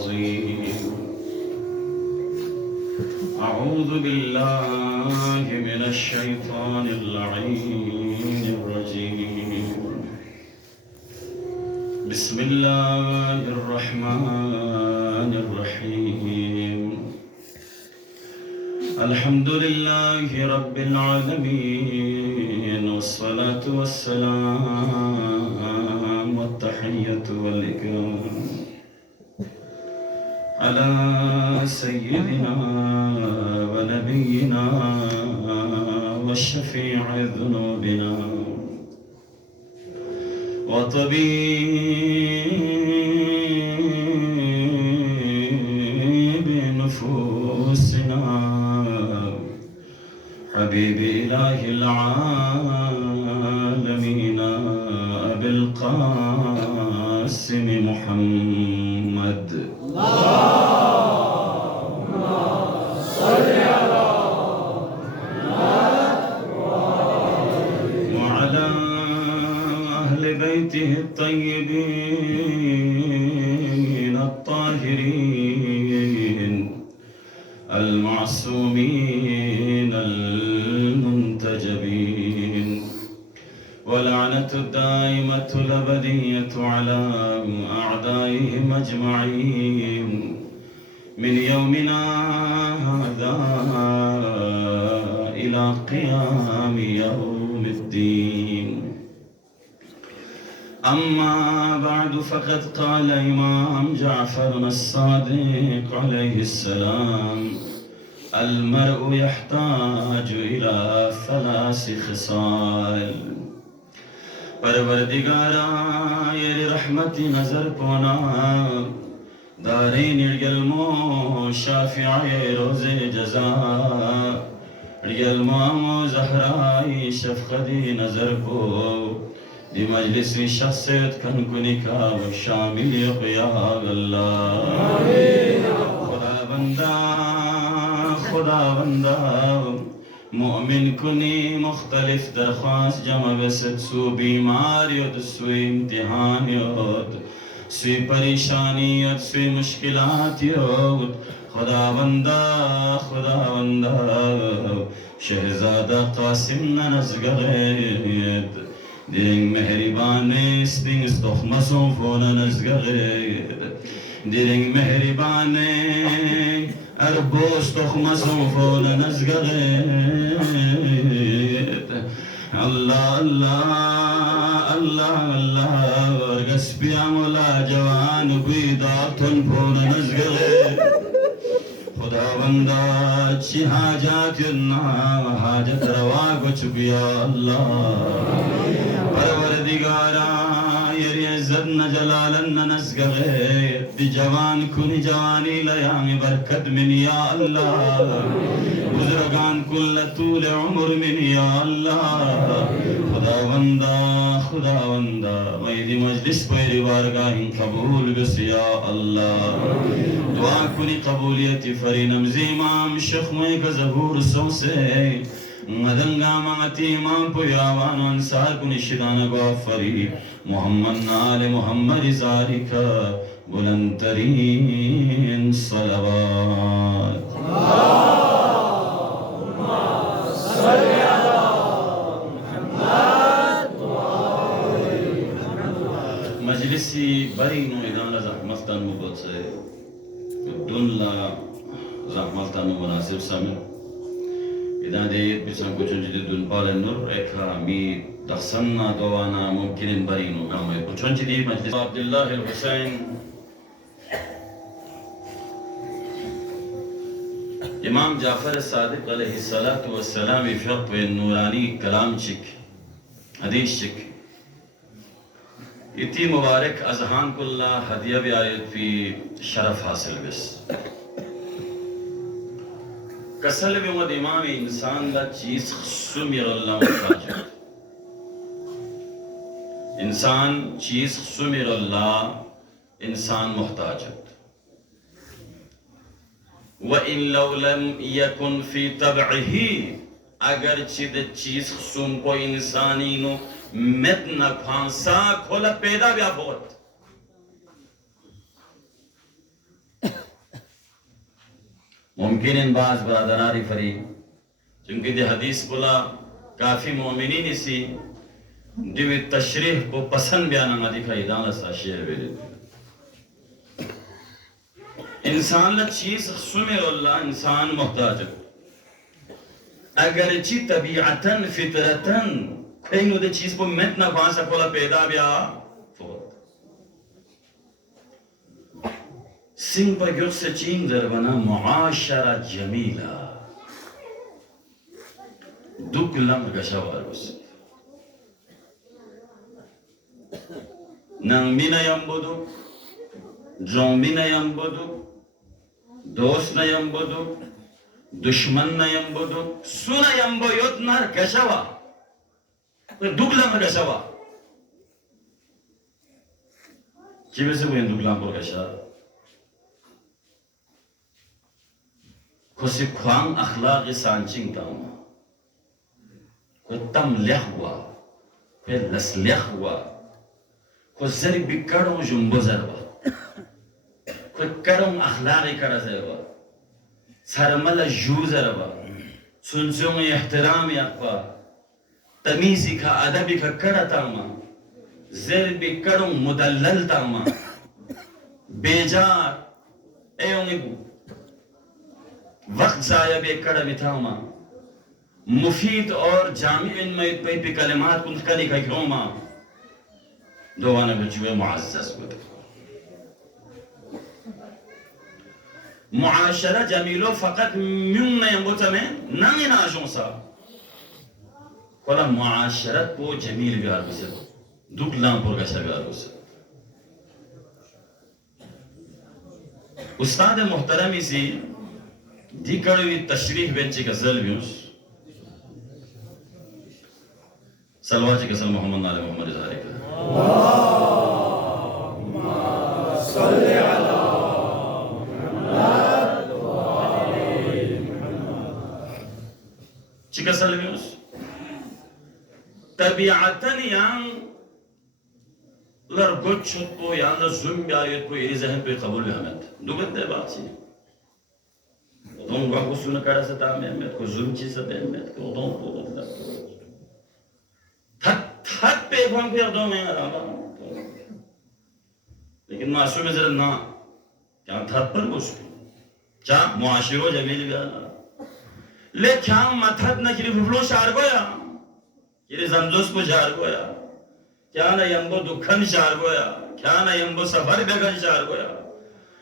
العظيم أعوذ بالله من الشيطان اللعين الرجيم بسم الله الرحمن الرحيم الحمد لله رب العالمين والصلاة والسلام والتحية والإكرام على سيدنا ونبينا وشفيع ذنوبنا وطبيب نفوسنا حبيب إله العالمين أبي القاسم محمد اللهم صل على وعلى أهل بيته الطيبين الطاهرين المعصومين المنتجبين ولعنة الدائمة الأبدية على أعدائهم أجمعين من يومنا هذا إلى قيام يوم الدين أما بعد فقد قال إمام جعفر الصادق عليه السلام المرء يحتاج إلى 3 خصال परवरदिगारा ये रहमती नजर कोना दारीन इल्मो शाफिए रोज़े जज़ा इल्मो ज़हराई शफ़क़ती नजर को दी मजलिसी शख़्सियत कनकुनिका व शामिल या अल्लाह खुदा बंदा मोमिन कुनी मुख्तलिफ दरख्वास्त जमा बसत सु बीमारियत सु इम्तिहानियत सु परेशानियत सु मुश्किलातियत खुदा बंदा शहजादा कासिम नज़गग़ेत दिंग मेहरबाने स्पिंग्स दोखमसों फोन नज़गग़ेत दिंग मेहरबाने أربوش تخمسوا فول نزقغيت الله الله الله الله ورقس بيعملا جوان بيضاتن فول نزقغيت خدا بندا چی حاجاتنا حاجت رواق چبيا الله پروردگارا يري عزتنا جلالنا نزقغيت دي جوان كوني جواني ليامي بركت من يا الله بزرگان كل طول عمر من يا الله خدا بندا ويدي مجلس پيري بارگاهن قبول بس يا الله دعا كوني قبوليتي فرينم زيمام شخمي كزهور سوسي مدنگا مانتی امام پویاوان انصار کنی شدانا گوافری محمد نال محمد زاری کا بلندترین صلوات اللهم صل على محمد مجلسی برینو ادان زحمتان مبوچه دون لا زحمتان مناسب سامن إذا ديت بسم كوچن جدي دون بالنور إكرا مي تحسنا دوانا ممكن برينو كما كوچن جدي مجلس عبد الله الحسين إمام جعفر الصادق عليه الصلاة والسلام يفق بالنوراني كلام شك حديث شك इतनी मुबारक अज़हान कुल्ला हदिया भी आयत भी शरफ हासिल बस कसल में वो इमाम इंसान ला चीज सुमिर अल्लाह मुहताज इंसान चीज सुमिर अल्लाह इंसान मुहताज व इन लौ लम यकुन फी तबइही अगर चिद चीज सुम को इंसानी no met na kwansa kola peda bya bot मुमकिन इन बाज बरादरारी फरी चूंकि दे हदीस बोला काफी मोमिनीन इसी दिवे तशरीह को पसंद बयान आदि का इदान सा शेर बेरे इंसान ला चीज सुने अल्लाह इंसान मोहताज अगर ची तबीअतन फितरतन कोई नो दे चीज को मेट ना पा सकोला पैदा बिया सिंह पर गिर से चीन जरबना मुआशरा जमीला दुकलम गशवारुस नंग मिना यंबुदु जों मिना यंबुदु दोस्त न यंबुदु दुश्मन न यंबुदु सुना यंबो योतना गशवा दुकलम गशवा चिबे से वो दुकलम पर गशा खुशी ख्वांग अखलाक सांचिंग तामा को तम लह हुआ फिर लसलह हुआ को जर बिकड़ों जुम्बो जरवा को करों अखलाक करा जरवा सरमल जू जरवा सुनसों एहतराम याक़ा तमीज़ी का अदबी का कड़ा तामा जर बिकड़ों मुदल्लल तामा बेजार एयों वक्त जाया बेकड़ा बितामा मुफीद और जामिन में पे कलिमात कुछ कली का क्योंमा दोवाने बचुए मुअज़्ज़ज़ को मुआशरा जमीलो फकत म्यून में बुतमे नंगे नाजों सा कोला मुआशरत को जमील बिहार बसे दुखलाम पर कैसा बिहार बसे उस्ताद मोहतरम इसी दिकड़वी तशरीह बेंची का ज़ल्बियों सलवाची का सल मोहम्मद नाले मोहम्मद ज़ारी का सल्ले अला चिका ज़ल्बियों तबीअतन यां लरगोचत को यां लज़ुम्बियायत को ये ज़हन पे कबूल हमें दुगते बात ची donc ko suna kara sa tame met ko zumchi sa be met ko don ko da tak pe bang per don me ara लेकिन मासूम में जरा ना क्या था पर मुश्किल क्या मुआशिरो जमील गया ले क्या मथद ना किरी फुफलो शार गोया किरी जंजोस को शार गोया क्या ना यंबो दुखन शार गोया क्या ना यंबो सफर बेगन शार गोया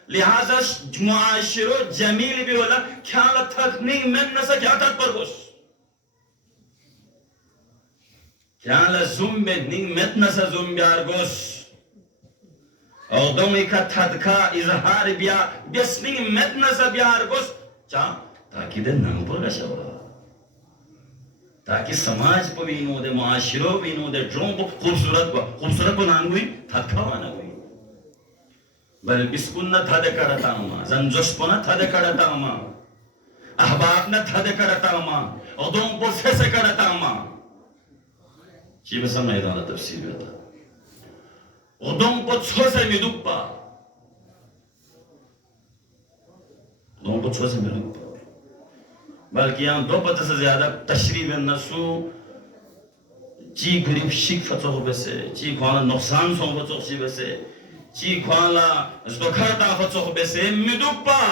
लिहाजा मुआशिरो जमील भी होला क्या लथक नहीं मन नसा क्या तक पर गोश क्या ल जुम्बे नहीं मत नसा जुम्बियार गोश और दोमी का थदका इजहार बिया बिस्नी मत नसा बियार गोश चा ताकि दे नंग पर गशवा ताकि समाज को भी नो दे मुआशिरो भी नो दे ड्रों को खूबसूरत को नान हुई थदका वाना हुई बल बिस्कुन्ना थादे करतामा जंजोस्पोना थादे करतामा अहबाबना थादे करतामा ओदों को फेसे करतामा चीज़ समय दाना तफसीर होता ओदों को छोसे मिदुप्पा ओदों को छोसे मिदुप्पा बल्कि यहाँ दो पता से ज़्यादा तशरीह में नसू ची गरीब शिक फतों बसे ची खाना नुकसान सों बचों सी बसे ची खाला ज़दोखरता फतों बसे मिदुप्पा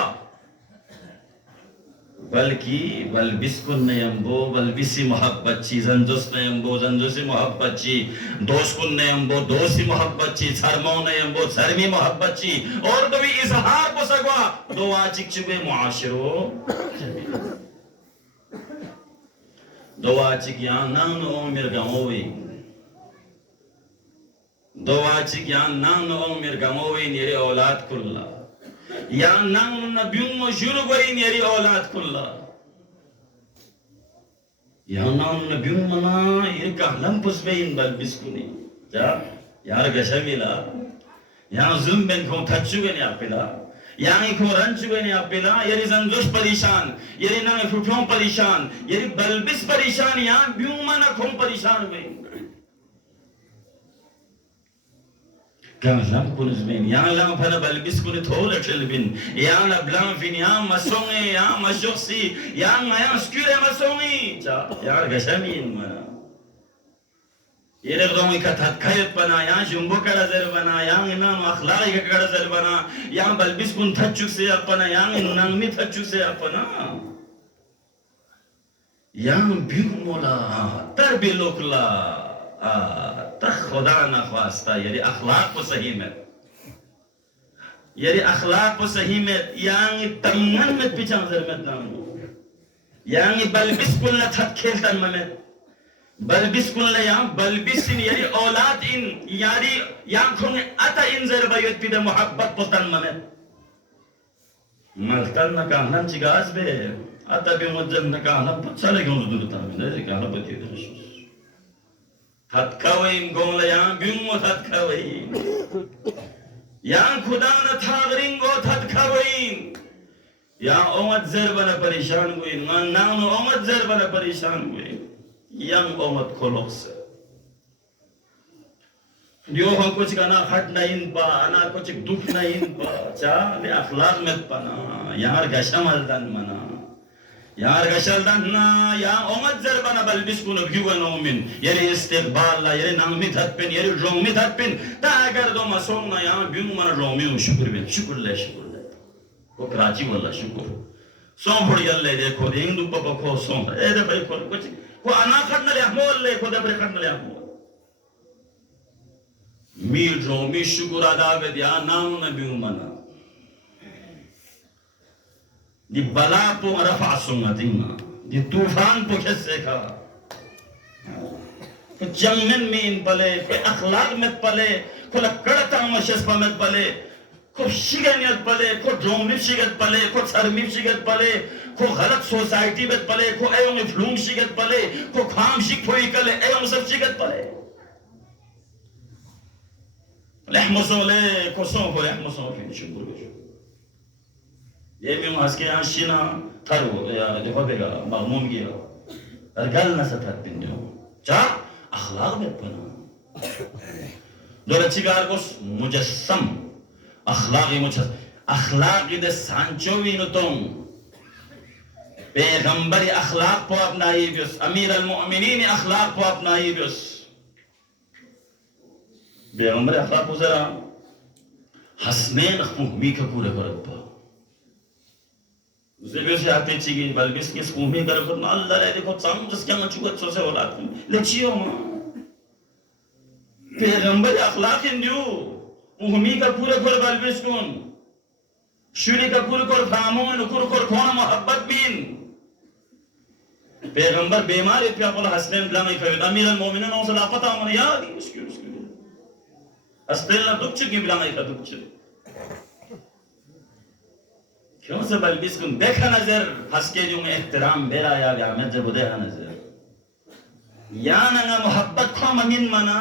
बल्कि बल बिस्कुन नयम्बो बल बिसी मोहब्बत ची जंजोस नयम्बो जंजोसी मोहब्बत ची दोस्कुन नयम्बो दोसी मोहब्बत ची सरमो नयम्बो सरमी मोहब्बत ची और तो भी इजहार को सगवा दो आचिक चुबे मुआशिरो दो आचिक यहाँ नान ओ मेरे गाँवोई दो आचिक यहाँ नान ओ मेरे गाँवोई निरे औलाद कुल्ला या नांग नबियों में शुरू करी मेरी औलाद कुल्ला या नांग नबियों मना ये कहलम पुष्पे इन बल बिस्कुनी जा यार गशमिला यहाँ जुम बेन को थच्चु के नहीं आपेला यहाँ को रंचु के नहीं आपेला ये जंजोश परेशान ये नांग फुफलों परेशान ये बलबिस परेशान यहाँ बियों मना खूं परेशान हुए Kan lam kunus min yang lam pada balbis kun thole chelbin yang la blanc fin yang masongi yang majoksi yang skure masongi cha yang gashamin mana yere gdom ikat kayet bana yang jumbo kada zer bana yang inam akhlaq ka kada zer bana yang balbis kun thachuk se apana yang inam mi thachuk se apana yang bimola tarbilokla तक खुदा ना ख्वास्ता यानी अखलाक को सही में यानी अखलाक को सही में यानी तमन में पिछा नजर में नामो यानी बलबिस कुल थत खेलता में बलबिस कुल यां बलबिस यानी औलाद इन यानी यां खुने अता इन जरबायत पिद मोहब्बत पतन में मलतन ना कहना चिगाज बे अता बे मुजन ना कहना चले गयो दुदता में नहीं कहना बतियो दे Hat kawin gong la yang byung mo hat kawin yang खुदा न थागरिंग गो hat kawin yang omat zer bana परेशान हुई नाम omat zer bana परेशान हुई yang omat kolok se दियो हम कुछ गाना हट नहीं पा अना कुछ दुख नहीं पा चा ले अखलाक में पाना यार गशमल दन मना यार गशलदान ना या ओमत जर बना बल्बिस कुन भिवन ओमिन येरे इस्तिकबाल ला येरे नामी धतपिन येरे रोमी धतपिन ता अगर दो मसों ना या बिंग मन रोमी शुक्र बिन शुक्र ले वो कराची वाला शुक्र सों भड़ियल ले देखो हिंदू पापा को सों ए दे भाई को अना खटन ले मोल ले को दे भाई खटन ले मोल मी रोमी शुक्र अदा वे दिया नाम न बिंग मना di bala po arafa sunga dinga di tufan po kesse ka ko jangmen min pale ko akhlaq met pale ko la kadata mashes pa met pale ko shiganiyat pale ko dromli shigat pale ko sarmi shigat pale ko galat society met pale ko ayong flum shigat pale ko kham shik phoi kale ayong sab shigat pale lehmosole ko son ko lehmosole fin shukr ये भी मास्के यहाँ शीना थारो या देखो बेगा मालूम किया अरगल न सत्तर पिंडो चा अखलाक में पना दो रचिकार को मुजस्सम अखलाकी मुजस्सम अखलाकी दे सांचोवी नुतों पैगंबरी अखलाक को अपनाई बिस अमीर अल-मुअमिनीन अखलाक को अपनाई बिस पैगंबरी अखलाक को जरा हसनैन खुमी का पूरा करता Zebir se ape chigi balbis ki skumi kar ko Allah le dekho sam jis kya chugat so se औलाद le chiyo ma पैगंबर अखलाक इंदियो उहमी का पूरे पूरे balbis kon shuri का पूरे पूरे फामोन पूरे पूरे खोना मोहब्बत बिन पैगंबर बीमार है क्या बोला हसनैन ब्लाम ही कहे अमीर अल-मोमिनीन औ सला पता मन याद उसकी हसनैन ना दुख की ब्लाम ही का दुख क्यों से बल्बिस को देखा नजर हंस के जो में एहतराम बेरा या मैं जब देखा नजर या ना मोहब्बत को ममिन मना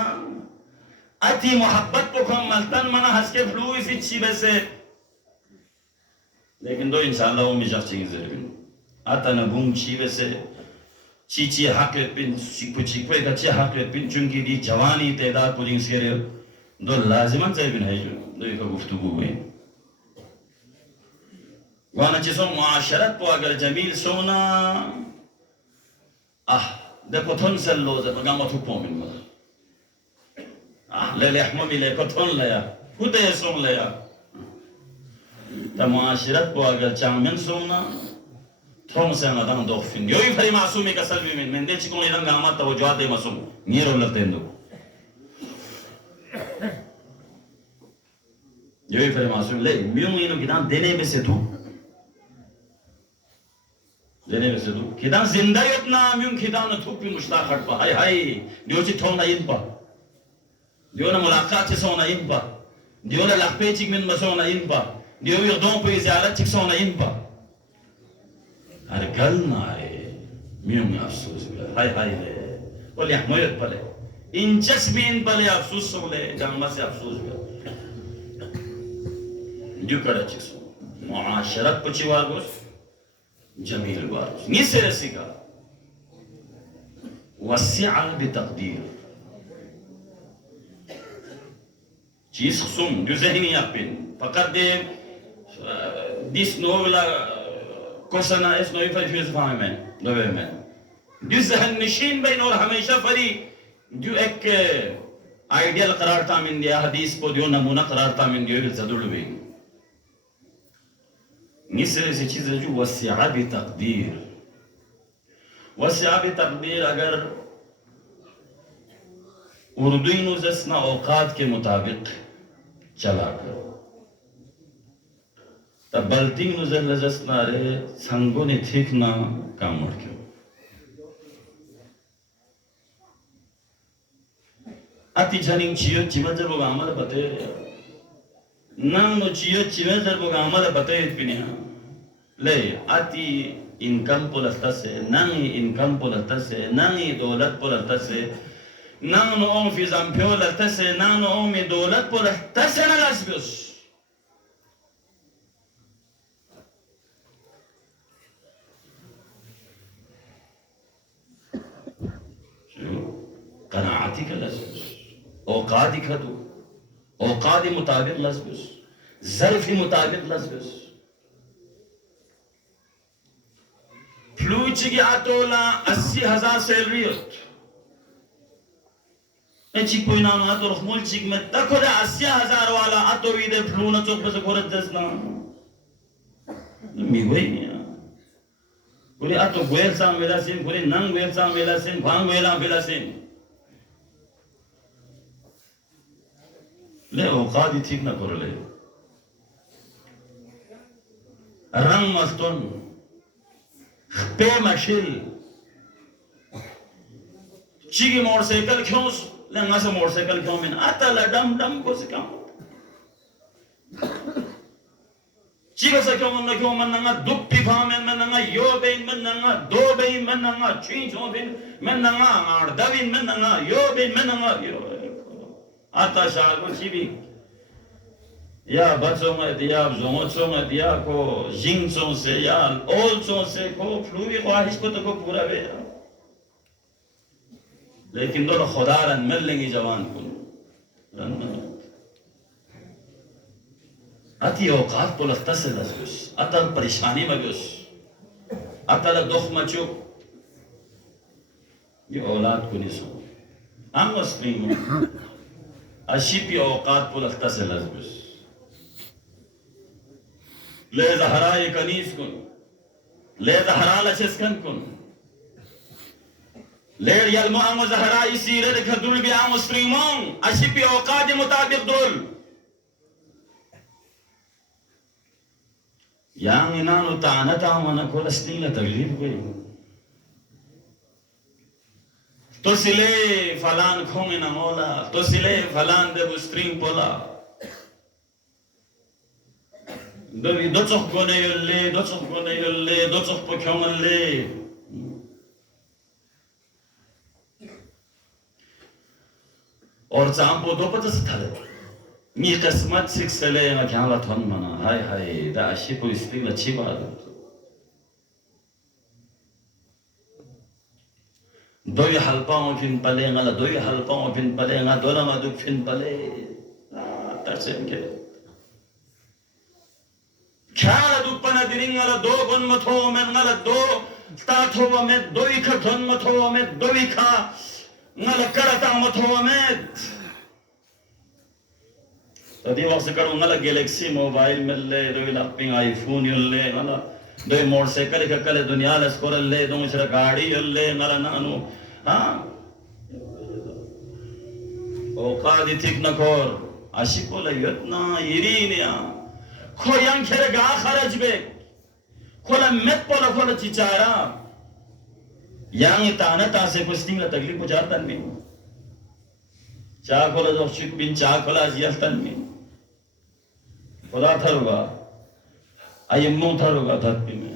अति मोहब्बत को मल्तन मना हंस के फ्लू इसी चीज़ से लेकिन दो इंसान लोगों में जाती है ज़रूर आता ना बूम चीज़ से चीची हाके पिन चिकवे का ची हाके पिन चुंगी दी जवानी तेदार पुजिंग सेरे दो लाज़िमन से भी नहीं जो दो एक गुफ्तगू हुई वाना चीज़ों मुआशरत को अगर जमील सोना देखो थोन से लोज़ मगा मथु पोमिन मगा ले हमें मिले को थोन लिया खुदे सोन लिया तमाशरत को अगर चामिन सोना थोन से ना दान दोफिन योई फरी मासूमी का सल्वी में दे चिकों इधर गामा तो वो जवाब दे मासूम नीरो लगते हैं दो योई फरी मासूम ले म्यूं इनो किताब देने में से तू देने में से तू किताब जिंदा इतना म्यूं किताब न थूपी मुश्ताक हट पा हाय हाय दियोची थोन ना इन पा दियो ना मुलाकात से सोना इन पा दियो ना लखपे चिक में मसोना इन पा दियो ये दों पे ज़्यादा चिक सोना इन पा अरे गल ना है म्यूं में अफसोस हाय हाय ले बोले हमें पले इंचस भी इन पले अफसोस सोले जंगमा से अफसोस जो कर चिक सो मुआशरत पुची वागोस जमील वागोस नीचे रसिका वसिअल बितक़दीर چیز خصوم دو ذهنی اپین فقط ده دیس نولا کوسنا اس نوی فیز فهمن نویمن دو ذهن نشین بین اور ہمیشہ فری دو ایک آئیڈیل قرار تامن دیا حدیث کو دیو نمونہ قرار تامن دیو زدول بین نیسے سے چیز جو وسعہ بتقدیر اگر اردوی نوزسنا اوقات کے مطابق چلا کر تب بلتی نوزسنا رے سنگو نے تھیکنا کام اٹھ کیوں اتی جھنین چیو چیمزر بگا عمل بتے نانو چیو چیمزر بگا عمل بتے اتپینی ہاں لے اتی انکم پولستا سے نانی انکم پولستا سے نانی دولت پولستا سے نانو اوم فی زمپیو لستا سے نانو اوم دولت پولستا سے نلاس بیوس قناعتی کا لسبس اوقادی کھدو اوقادی مطابق لسبس ظرفی مطابق لسبس فلوچی کی آتولا 80,000 سیلری ہوت ایچی کوئی نانو آتو رخمول چیک میں تکو دے 80,000 والا آتووی دے فلونا چوک پس کورت دسنا میگوئی نیا کوئی آتو گویل سام ویلا سین کوئی ننگ ویل سام ویلا سین بھانگ ویلا ویلا سین لے اوقادی ٹھیک نہ کرو لے رنگ مستون پے مشل چیگی موڑ سیکل کیوں لنگا سے موڑ سیکل کیوں من آتا لڈم ڈم کو سکاؤں چیگا سا کیوں من ننگا دپ پی فامن من ننگا یو بین من ننگا دو بین من ننگا چین چون بین من ننگا آردہ بین من ننگا یو بین من ننگا یو آتا شاہ کو چی بھی یا بچوں میں دیا زومچوں میں دیا کو جنسوں سے یا اولچوں سے کو فلوی خواہش کو تو کو پورا بیرا لیکن دونوں خدا رن مل لیں گی جوان کو اتی اوقات پولستا سے لسگس اتا پریشانی مگس اتا لدخ مچو یہ اولاد کو نسو ہم اسلیم اشی پی اوقات پولستا سے لسگس لے زہرائی کنیز کن لے زہرا لچسکن کن لے یلمو آمو زہرائی سیرے رکھ دول بی آمو سریمون اشی پی اوقات مطابق دول یعنی نانو تانتا آمانا کول اسنیل تغلیب گئی تو سلے فلان کھونگی نمولا تو سلے فلان دے بسترین پولا دو چخ گونے یلے دو چخ گونے یلے دو چخ پکھومن لے اور چامپو دو پتہ ستھلے می قسمت سکھ سلے گا کیا اللہ تھون منا ہائے ہائے دا اشی کو استیل اچھی بات ہے دوی حلپاؤں پھن پلے گا دوی حلپاؤں پھن پلے گا دولا مدوک پھن پلے ترسیم کے کھالا دوپنا درنگ والا دو گن متھو من والا دو تاتھو ومت دوی کھا دھن متھو ومت دوی کھا والا کرتا متھو ومت تو دی وقت کرو والا گیلیکسی موبائل مل لے دوی لپنگ آئی فون یل لے والا دوی موڑ سے کلے کلے دنیا لسکور لے دو مچھر گاڑی یل لے والا نانو اوقادی تھیک نکور عشی کو لیتنا یرینیا کھویاں کھرے گا خرج بے کھولا مت پولا کھولا چیچارا یعنی تانا تاسے کسنی گا تکلیف کو جارتن میں چاہ کھولا جو شک بین چاہ کھولا زیالتن میں خدا تھرگا ایمو تھرگا دھت بھی میں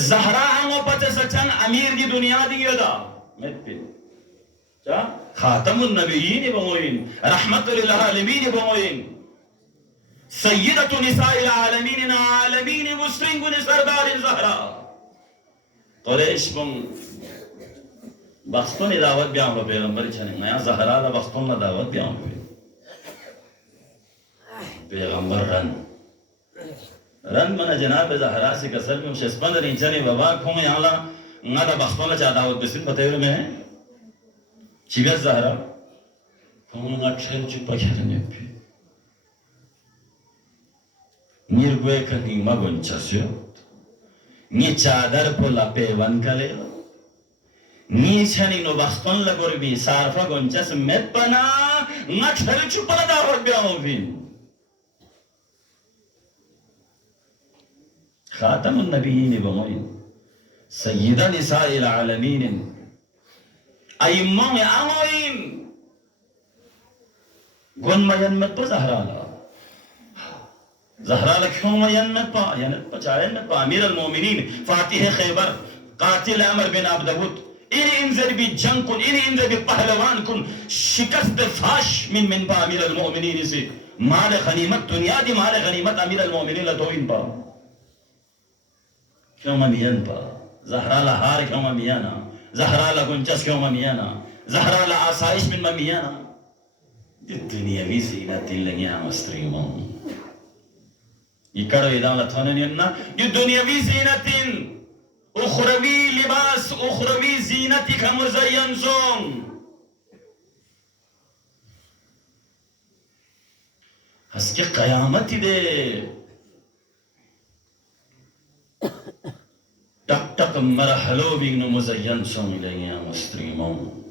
زہرا ہمو پتے سچن امیر کی دنیا دیئے دا مت پہ چاہ خاتم النبیین بموین رحمت للعالمین بموین سیدت نساء العالمین عالمین مسرنگ سردار زہرا قریش بم بخستون دعوت بیان با پیغمبری چنین نیا زہرا دا بخستون دعوت بیان با पैगंबर रन मना जनाब ज़हरा से कसर में शस्पंद नहीं चले बाबा खों याला ngada bakhtona cha dawat besin batayo me chibes zahra खों nga chen chu pa kharne pi nirgwe khani magon chasyo ni chadar pola pevan kale ni chani no bakhton la gorbi sarfa gonchas met pana nga chhar chu pala dawat beovin خاتم النبيين بموين سيد نساء العالمين أيمون أموين قن ما ينمت بزهرالا زهرالا كيوم ما ينمت با أمير المؤمنين فاتح خيبر قاتل عمر بن عبد داود إني انزل بجنگ كن إني انزل بپهلوان كن شکست فاش من با أمير المؤمنين سي مال غنيمت دنيا دي مال غنيمت أمير المؤمنين لتوين با كيوم ميان با زهرا لهار كيوم ميانا زهرا لغنچس كيوم ميانا زهرا لآسائش من ميانا الدنيا في زينة لنيا مستريمون يكرو إذا لتوننينا الدنيا في زينة أخروي لباس أخروي زينة كمزين زون هسكي قيامتي دي تك تك مرحلو بينو مزين سون لنيا مستريمون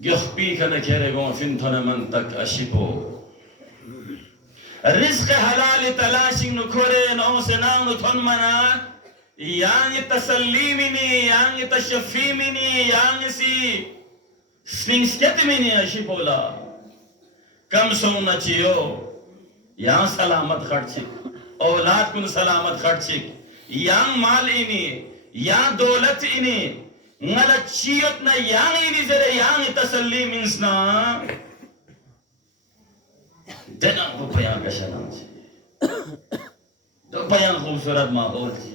يخبي كنا كيرغون فين من تك أشيبو الرزق حلال تلاشي نكورين أو سنان نتون منا يعني تسلي مني يعني تشفي مني يعني سي سفنسكت مني أشيبولا كم سونا چيو يعني سلامت خرچك أولاد كن سلامت خرچك يعني مال إني يعني دولت إني ngala chiyot na yang ini zere yang tasalli minsna dena ko payang kashanan chi do payang khubsurat mahol chi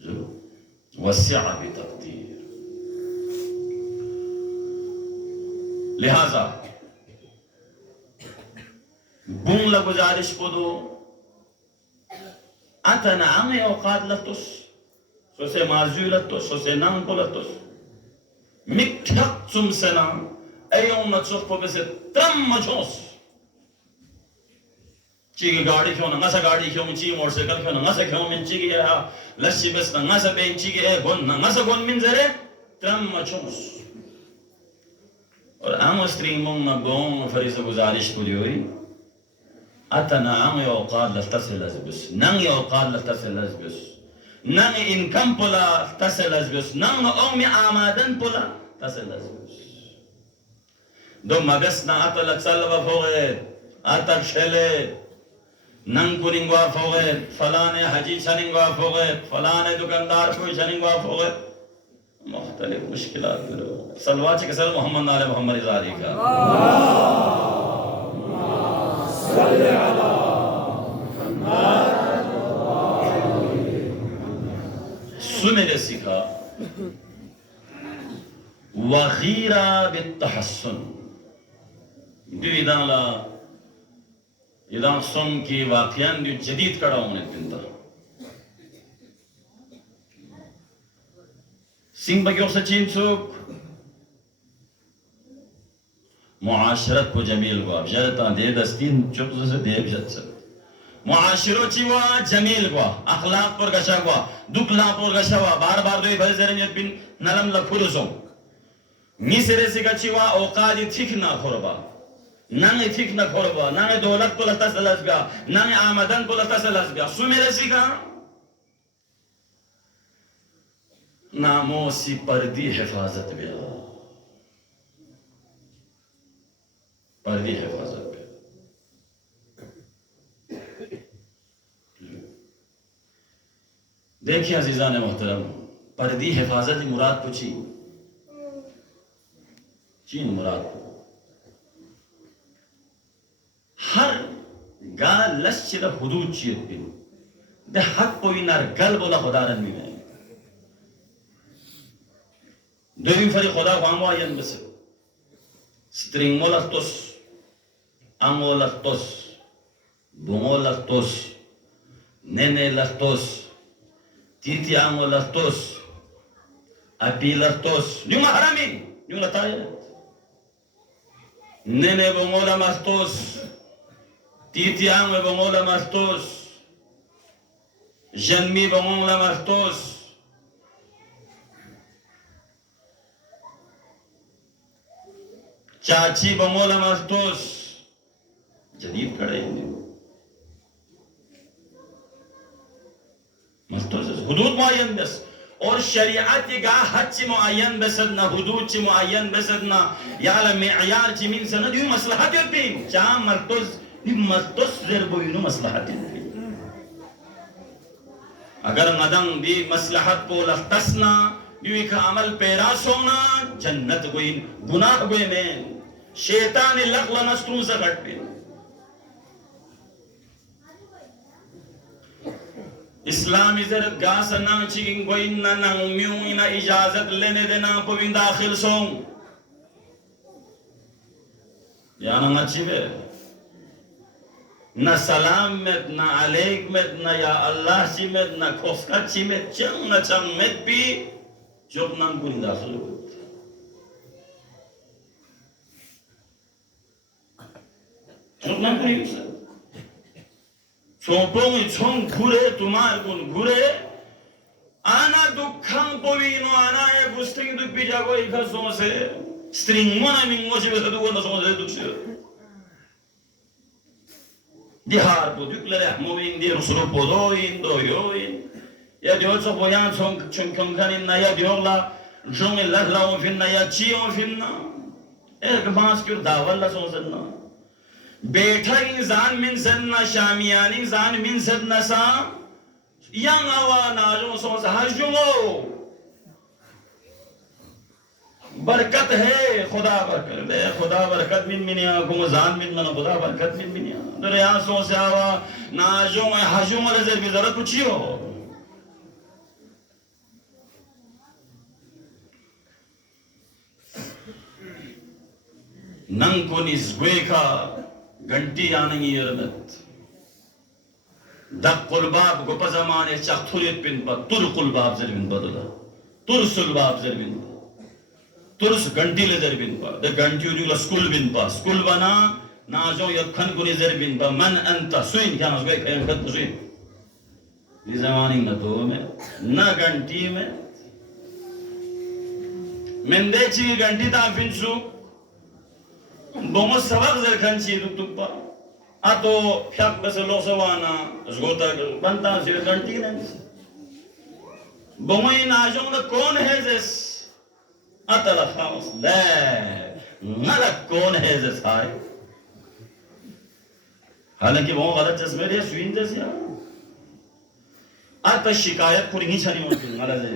jo wasi'a bi taqdir lihaza bun la guzarish ko do أتنا عمي أوقات لتوس سوسي مازو لتوس سوسي نانكو لتوس مكتب ثم سنة أيوم نتشوف بس ترم مجوس چیگی گاڑی کیوں نہ نسا گاڑی کیوں چی موٹر سائیکل کیوں نہ نسا کیوں من چیگی ہے لسی بس نہ نسا بین چیگی ہے گون نہ نسا گون من زره ترم مجوس اور ام استریمون نہ گون فریضه گزارش کو دیوی أتنا عمي أوقات لتصل أزبس نعي أوقات لتصل أزبس نعي إن كم بلا تصل أزبس نعي أمي آمادن بلا تصل أزبس دو مغسنا أتلك سلوى فوغت أتك شلت نعي كورينغوا فوغت فلانة حجي شنينغوا فوغت فلانة دكاندار کوئی شنينغوا فوغت مختلف مشکلات کرو سلوات كسل محمد نال محمد زاری کا صل على محمد سمر سکھا وغیرہ بالتحسن دو ادان سن کی واقعان دو جدید کڑا ہونے پنتا سنگ بگیو سچین سوک معاشرت کو جمیل کو ابجدتا دے دستین چوکس سے دے ابجد سے معاشرو چیوا جمیل کو اخلاق پر گشا کو دکلا پر گشا کو بار بار دوی بھر زرنیت بین نلم لکھولسو نیسرے سکا چیوا اوقادی تھیک نہ خوربا نانے تھیک نہ خوربا نانے دولت کو لتا سلس گا نانے آمدن کو لتا سلس گا سو میرے سکا ناموسی پردی حفاظت بیا پردی حفاظت بیا دیکھیں عزیزان محترم پردی حفاظت مراد کو چین مراد کو ہر گا لس چیدہ حدود چید بین دے حق پوی نار گل بولا خدا رن بھی میں دویم فری خدا قام آین بس سترینگ مولختوس امولختوس بومولختوس ننه لختوس تیتی امولختوس apilartos nyuma haramin nyuma tayet nene bongola mastos titiang bongola mastos janmi bongola mastos चाची bongola mastos जदीद कड़े mastos hudud muayyan bas और शरीयत का हज मुअय्यन बसदना हुदूद च मुअय्यन बसदना याला मियार च मिन सनद यु मसलहत योतिन चा मर्तुज यु मर्तुज जरबो यु मसलहत अगर मदंग भी मसलहत को लफ्तसना यु का अमल पेरा सोना जन्नत कोई गुनाह कोई में शैतान लगला नस्त्रु जगट पे इस्लाम इजरत गासना चिगिंग गोइना नंग म्यूइना इजाजत लेने देना पविन दाखिल सोंग याना मचिबे न सलाम में न अलैक में न या अल्लाह ची में न खोफका ची में चंग न चंग में भी जोक नंग पुरी दाखिल हो जोक नंग पुरी सोपोंग चोंग घुरे तुम्हार गुन घुरे आना दुखंग पोवीनो आना ये गुस्टिंग दुख भी जागो एक हज़ों से स्ट्रिंग मोना मिंगो से बेसदु को नसों से दुख से दिहार को दुख ले मोविंग दी रुसलो पोदो इंदो योइन या दियों से पोयां चोंग चोंगखानी ना या दियों ला जोंग लहलाओं फिरना या चियों फिरना एक बांस क्यों दावल ला सों से ना बैठा इंसान मिन सदना शामियान इंसान मिन सदना सा yang awa नाजों सो हजूमो बरकत है खुदा बरकत मिन मिनिया गुमजान मिन मन खुदा बरकत मिन मिनिया दरिया सो से आवा नाजों में हजूम नजर भी जरूरत कुछ हो नंग को निस्वे का घंटी आने की यरमत दक्कुल बाब गोपा ज़माने चख्तुलित बिन बा तुरकुल बाब ज़रबिन बदला तुरसुल बाब ज़रबिन बा तुरस घंटी ले ज़रबिन बा द घंटी उजुला स्कूल बिन बा स्कूल बना नाजो यखन गुनी ज़रबिन बा मन अंता सुइन क्या नस्बे कहीं खत सुइन इस ज़माने न तो में न घंटी में मंदे ची घंटी ताफ़िन सु बोमो सबक ज़रखन ची रुतुपा आतो फ्याक बस लोसवाना ज़गोता बनता से घंटी नहीं बोमो इन आजों ने कौन है जिस अतला खामस ले नलक कौन है जिस हाय हालांकि वो गलत जिसमें ये सुइन जैसे यार आता शिकायत पूरी नहीं चली मुझे गलत है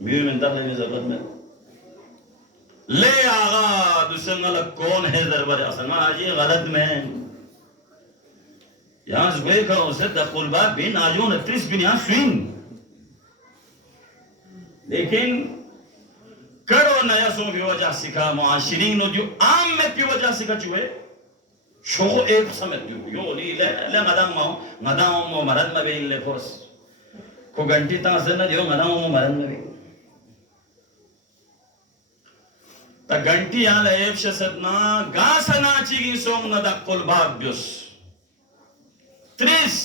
मेरे में दर्द में ज़रूरत में ले आगा दूसरे गलत कौन है दरबार असलमा आज ये गलत में यहाँ सुबह का उसे दखुलबा बिन आजों ने त्रिस बिन यहाँ स्विंग लेकिन करो नया सो भी वजह सिखा मुआशिरीन नो जो आम में भी वजह सिखा चुके शो एक समय जो यो नहीं ले मदाम मो मरद में भी ले फोर्स को घंटी तांसे न जो मदाम मो मरद में भी ता घंटी आले एफ्श सदना गासना चीगी सोंग न दक्कुल बाब्युस त्रिस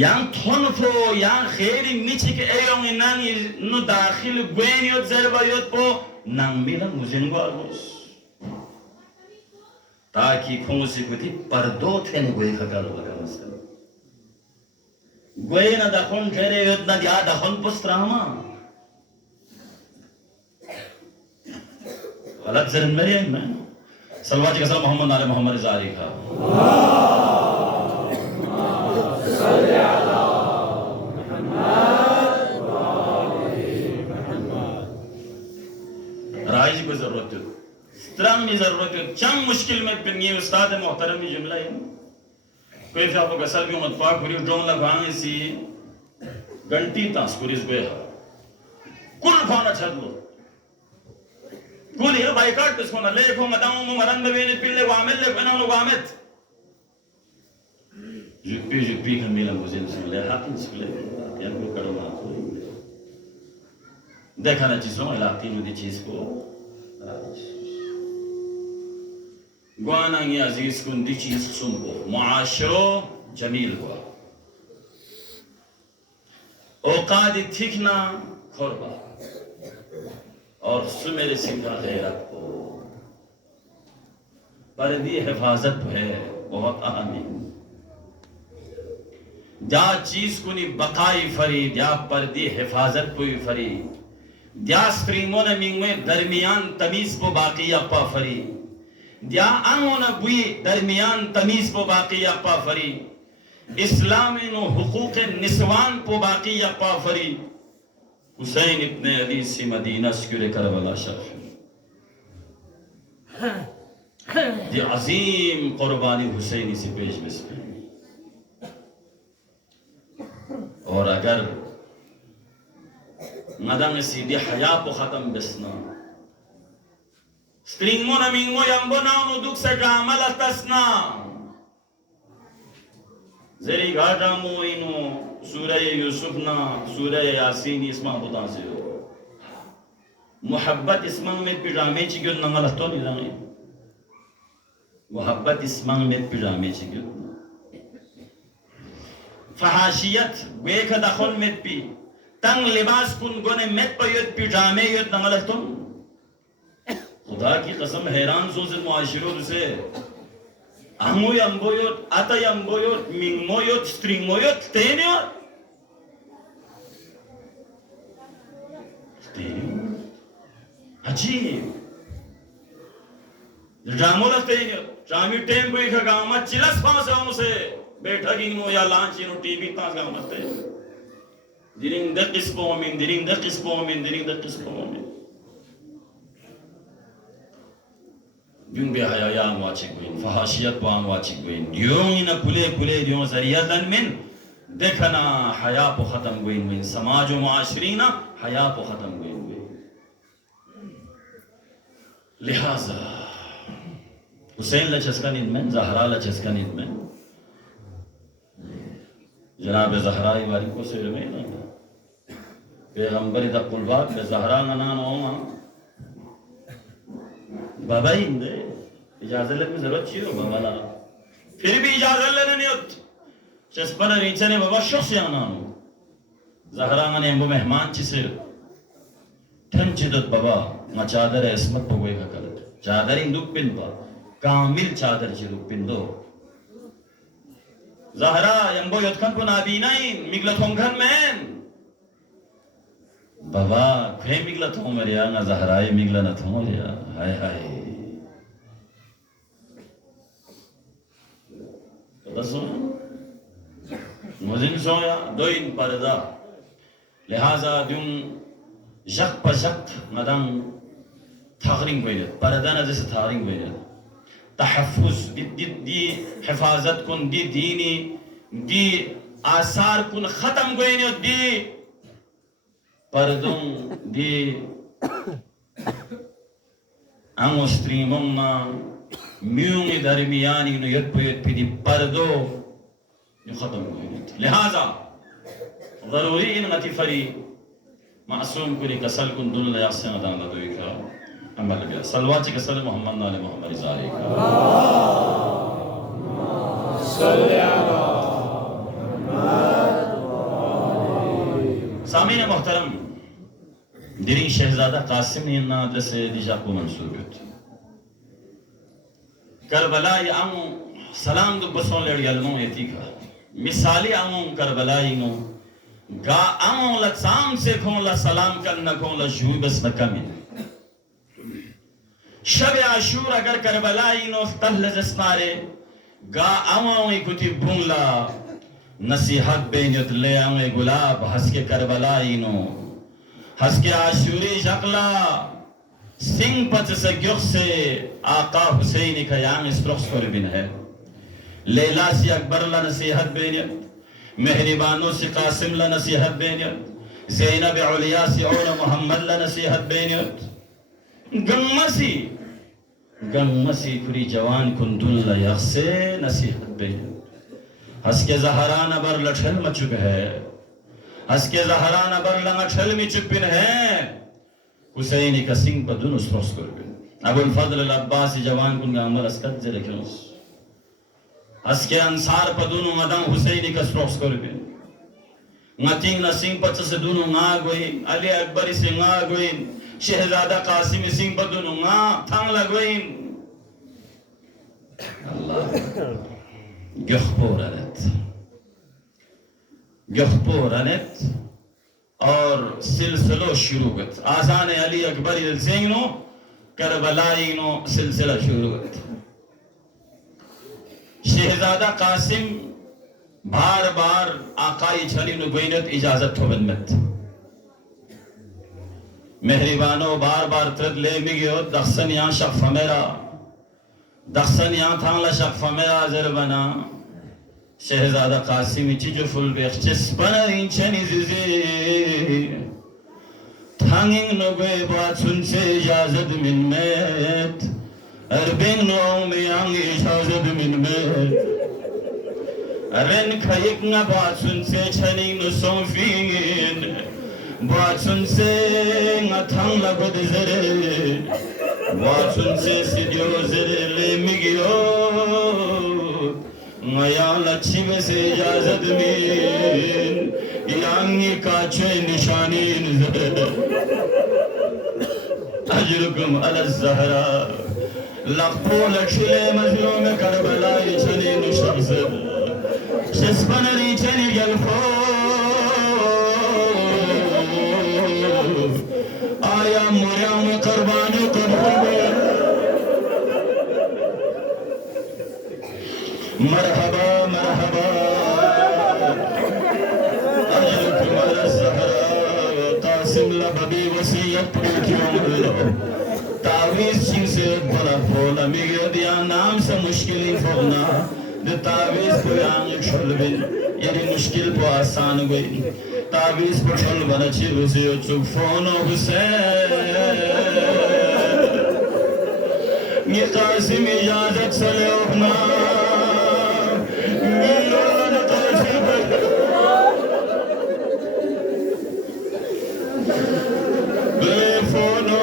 yang thonfo yang khairi michi ke eyong inani no dakhil gweniyot zerbayot po nang mila muzingo algos ताकि खोंसी कुती पर्दो थे ने गोई खगालो लगामस गोई ना दखोन ठेरे योत ना या दखोन पुस्त्रामा गलत जरन मरियम में सल्लल्लाहु अलैहि वसल्लम मोहम्मद आले मोहम्मद जारी का सल्ली अला मुहम्मद राइज को जरूरत है तरम में जरूरत है चंग मुश्किल में पिन्नी उस्ताद मोहतरम जुमला है कोई आपको गसल भी मतफाक पूरी ड्रोन लगाने सी घंटी तास कुरिस गए कुल फाना छदलो कुल ये बाइकाट बिस्को न ले को मदाऊ मु मरंद वेने पिल्ले वामेल ले फना नो वामेत जुपी कमीला मुझे सुले हाकिन सुले या को करो ना देखा ना चीजों इलाकी में दी चीज को गुआनांगी अजीज कुन दी चीज सुनको मुआशरो जमील हुआ औकादी थिकना खोरबा और सुमेरे सिंगा गैरत को पर्दी हिफाजत है बहुत अहम है जा चीज कुनी बकाई फरी जा पर्दी हिफाजत कोई फरी जा स्त्रीमों ने मिंगवे दरमियान तमीज को बाकी अपा फरी जा अंगों ने बुई दरमियान तमीज को बाकी अपा फरी इस्लामी नो हुकूक निस्वान को बाकी अपा फरी हुसैन इब्ने अली सी मदीना स्क्यूरे करबला शर्फ ये अजीम कुर्बानी हुसैनी से पेश बिस्मिल्लाह और अगर नदम सीधी हया को खत्म बिस्ना स्ट्रिंगो नमिंगो यंबो नामो दुख से कामल तस्ना ज़ेरी घाटा मोइनो सूरह यूसुफ ना सूरह यासीन इसमा खुदा से हो मोहब्बत इसमंग में पिजामे चिक्यों नंगल तो नहीं रंगे मोहब्बत इसमंग में पिजामे चिक्यों फहाशियत वेख दखल में पी तंग लिबास कुन गोने में पयोत पिजामे योत नंगल तो खुदा की कसम हैरान सो से मुआशिरों से Amoy amboyot, atay amboyot, mingmoyot, stringmoyot, teniyot. Ajib. Ramola teniyot. Rami tem boy khagama chilas paasa umse. Betha gingo ya launch ino TV taas gama te. Diring dakis pomin, diring dakis pomin, diring dakis pomin. Yung biaya yang wajib win, fahasiyat bang wajib win. Yung ina kule yung zariyatan min, देखना हया को खत्म हुई हुई समाज और माशरीना हया को खत्म हुई हुई लिहाजा हुसैन लचस्कन इनमें ज़हरा लचस्कन इनमें जनाब ज़हरा वाली को सिर में ना पैगंबर दा कुलबात पे ज़हरा ना होगा बाबा ही इंदे इजाज़त लेने में ज़रूरत चाहिए बाबा ना फिर भी इजाज़त लेने नहीं होती चस्पन रीचे ने बाबा शख्स याना नो ज़हरा ने वो मेहमान चिसे ठन चिदत बाबा ना चादर इसमत पगोए का कर चादर इंदुक पिंदा कामिल चादर चिदुक पिंदो ज़हरा यंबो यत्कन को नाबीना इन मिगला थोंगन में बाबा खे मिगला थोंग मरिया ना ज़हरा ये मिगला ना थोंग मरिया हाय हाय तो सुनो मुझे सोया दो इन पर्दा लिहाजा दुम जक पजक मदम थारिंग बेरे पर्दा न जैसे थारिंग बेरे तहफ़्फ़ुज़ दी हिफाजत कुन दी दीनी दी आसार कुन ख़त्म गोइने दी पर्दों दी अंगोस्त्रीमों ना म्यूंग दरमियानी नो यत दी पर्दो खत्म हुई लिहाजा ज़रूरी इन गतिफरी मासूम कुनी कसल कुन दुल यासन अदान लदोई का अमल बिया सलवाची कसल मोहम्मद नाले मोहम्मद ज़ारे का सामीन मोहतरम दिरी शहजादा कासिम ने नादर से दिशा को मंसूब होती करबला ये आम सलाम दो बसों लड़ गलमों ये तीखा मिसाली आमों करबलाई नो गा आमों लत्साम से खों ला सलाम करना खों ला जूई बस नकमी शब आशूर अगर करबलाई नो तहल जस्मारे गा आमों इकुती भूंला नसीहत बेन्यत ले आमों गुलाब हंस के करबलाई नो हंस के आशूरी जकला सिंह पच से ग्युख से आका हुसैन का यांग स्ट्रोक्स कर बिन है लेला सी अकबर ला नसीहत बेनियत मेहरबानों से कासिम ला नसीहत बेनियत ज़ैनब उलियासी और मोहम्मद ला नसीहत बेनियत गंगमसी पूरी जवान कुंदुल ला यखसे नसीहत बेनियत हस्के ज़हरान अबर लठल मचुक है हस्के ज़हरान अबर लंगठल में चुपिन है हुसैनी का सिंह पर दुन उसरोस कर बिन अबुल फजल अल अब्बास जवान कुन गामर अस्कत जरे क्योंस हस्के अंसार पर दुन मदम हुसैनी का स्रोस कर बिन ngatiing na sing pa sa duno nga goyin Ali Akbari se nga goyin Shehzada Qasim sing pa duno nga thang la goyin Allah गहपोरनत और सिलसिलो शुरू गत आसान अली अकबरी सिंगनो करबलाईनो सिलसिला शुरू गत शहजादा कासिम बार बार आकाई छली नुगैनत इजाजत हो बनमत मेहरबानो बार बार त्रद ले मिगियो दखसन या शफ मेरा दखसन या थांला शफ मेरा जरबना शहजादा कासिम चिजो फुल बेखचिस बनरिन चनी जिजी थांगिंग नुगे बात सुन से इजाजत मिन met अरबिंग नो में आंग इजाजत मिन met Ren kayık na batsun se çaning no sonfin batsun se ngatang la godezere batsun se sidio zere le migio ngaya la chime se ijazat min yangi kache nishanin zere ajrukum ala zahra laqpo lakshile mazlum karbala chanin shamsar Sespana riçeni gel Aya muryam kurbanı kurbanı Merhaba merhaba Ajrukum ala zahra Qasim la babi vasiyat pulkiyom Taviz çinse bana fola Migyo diya naam se mushkili fogna तावीज़ पुरान छल बिन यानी मुश्किल को आसान गई तावीज़ पर छल बना चिर से चुप फोन हुसैन ये कासिम इजाज़त से अपना मिलन कासिम ले फोनो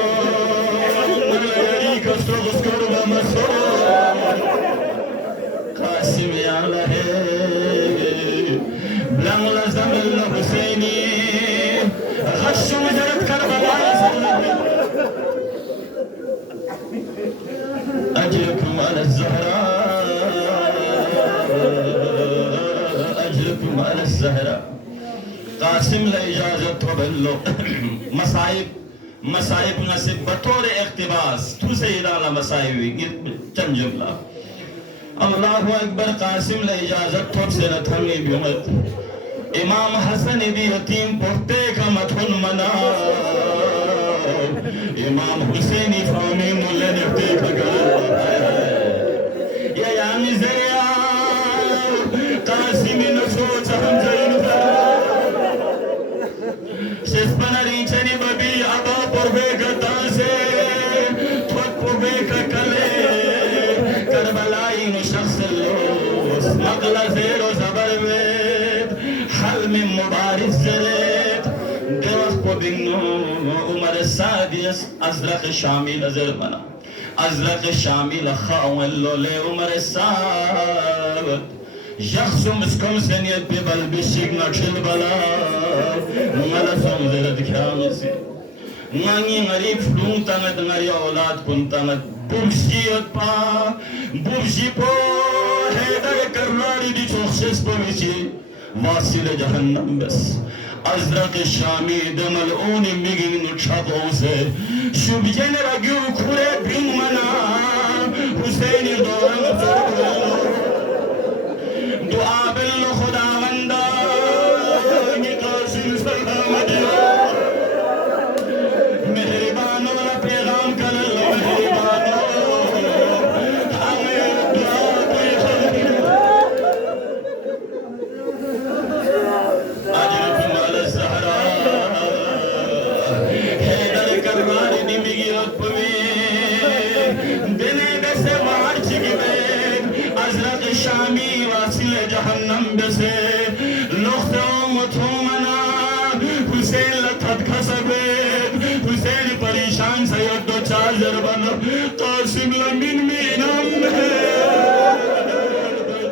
मलरी कस्टो कस्टो मसो कासिम आला है लंगला ज़मील हुसैनी ख़श्म जरत करबला अजरकुम अला ज़हरा अजरकुम अला ज़हरा कासिम ला इजाज़त हो बल्लो मसाइब नसीब बतौर इख्तिबास तू से इदाला मसाइब चंद जुमला अल्लाहु अकबर कासिम ला इजाजत थोप से न थंगी बिमत इमाम हसन भी यतीम पोते का मथुन मना इमाम हुसैनी फामी मुल्ले नफ्ते का ये यानी जरिया कासिम न सोच हम जैन शेस्पना रीचनी बबी अबा परवे गता से थोक परवे का कले करबलाई नो शख्स लो मगला ज़ेरो ज़बर वेद हल में मुबारिस ज़रेत देवस पोबिंगनो उमर सादियस अज़रक़ शामिल अज़र बना अज़रक़ शामिल खावन लोले उमर सावत यख्सुम स्कम सनियत पे बल बिशिक नक्शल बला मला समझरत ख्याम से Ngangi ngari flung tangat ngari औलाद कुन tangat bubsiyat pa bubsipo hedar karnari di çoxses pavici vasile jahannam bes azraq shami damal oni migin nuchadose shubjene ragyu khure bin mana husaini doran dua bil khudawanda ni qasim salamat मना हुसैन लथत खसबेद हुसैन परेशान सैयद दो चार जरबन Qasim lamin Meenam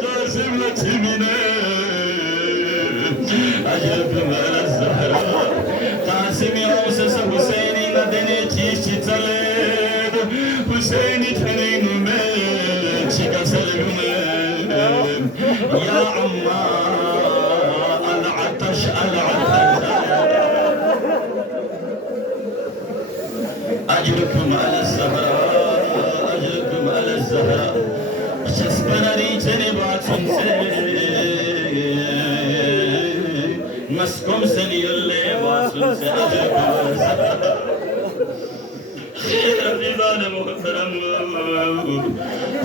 Qasim लछमिने अजल कमल ज़हरा कासिम औसस हुसैनी नदने चीश चलेद हुसैनी ठनेनु में चिकसल गुमेद या अम्मा العطش أجركم على الزهراء أجركم على الزهراء شسبنا ريتني باتن مسكم سني اللي باتن أجركم على الزهراء خير رفيقان محترم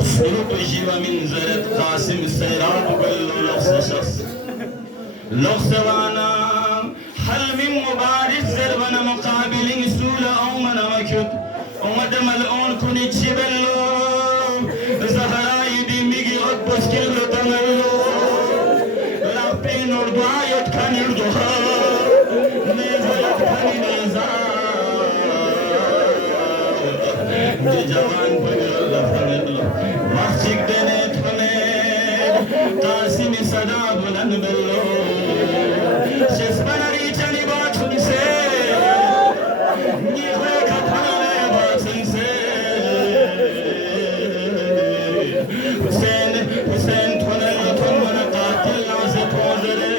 سلوك جيوة من زرد قاسم سيراب كل لفظ شخص لغسوانا حل من مبارز زربنا مقابل سولة أو منامكت ومدى ملعون كوني تشبلو زهراء دي ميجي أكبس كيلو تنالو لابين أردوها يتكن يردوها نيزا يتكن نيزا دي جوان بني الله فنالو مسجد دينيت فنال قاسم صدا بلند بلو شسبنا ريچني باتن سے نیخوے کھانے باتن سے حسین حسین تھنل تھمن قاتل نازے پوزرے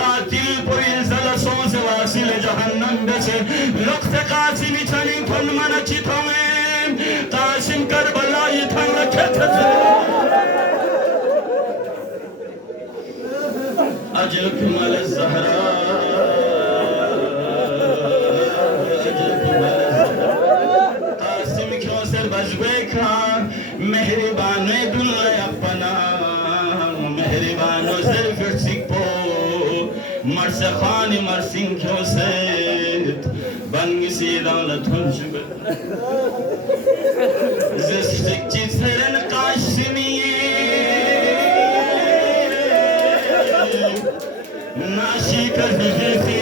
قاتل پوری زل سون سے واصل جہنم سے لقت قاسم چنی تھن من چتھمے قاسم کربلا یہ تھن رکھت أجلكم على الزهراء أجلكم على الزهراء قاسم كوثر بزبيكا مهربان دنيا يبنا مهربان زرفر سيكبو مرسخان مرسين كوثر بانگي سيدان لتنشب زستك جيسرن قاسمي ناشي كذبتي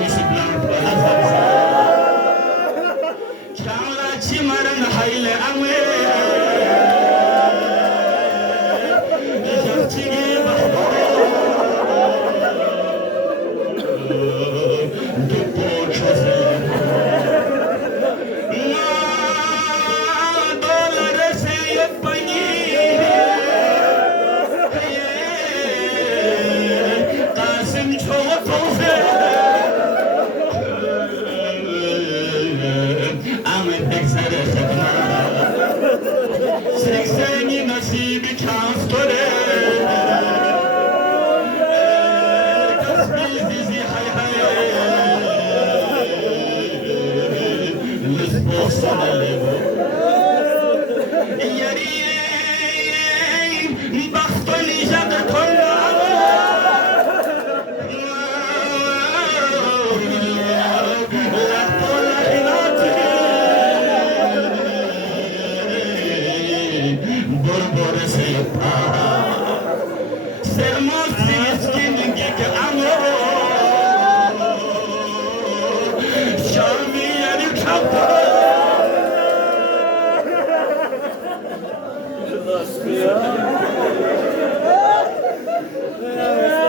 مسبلان بلازا شاملا چمرن حيل امي جفتي بحبو دبو چوزي Yeah.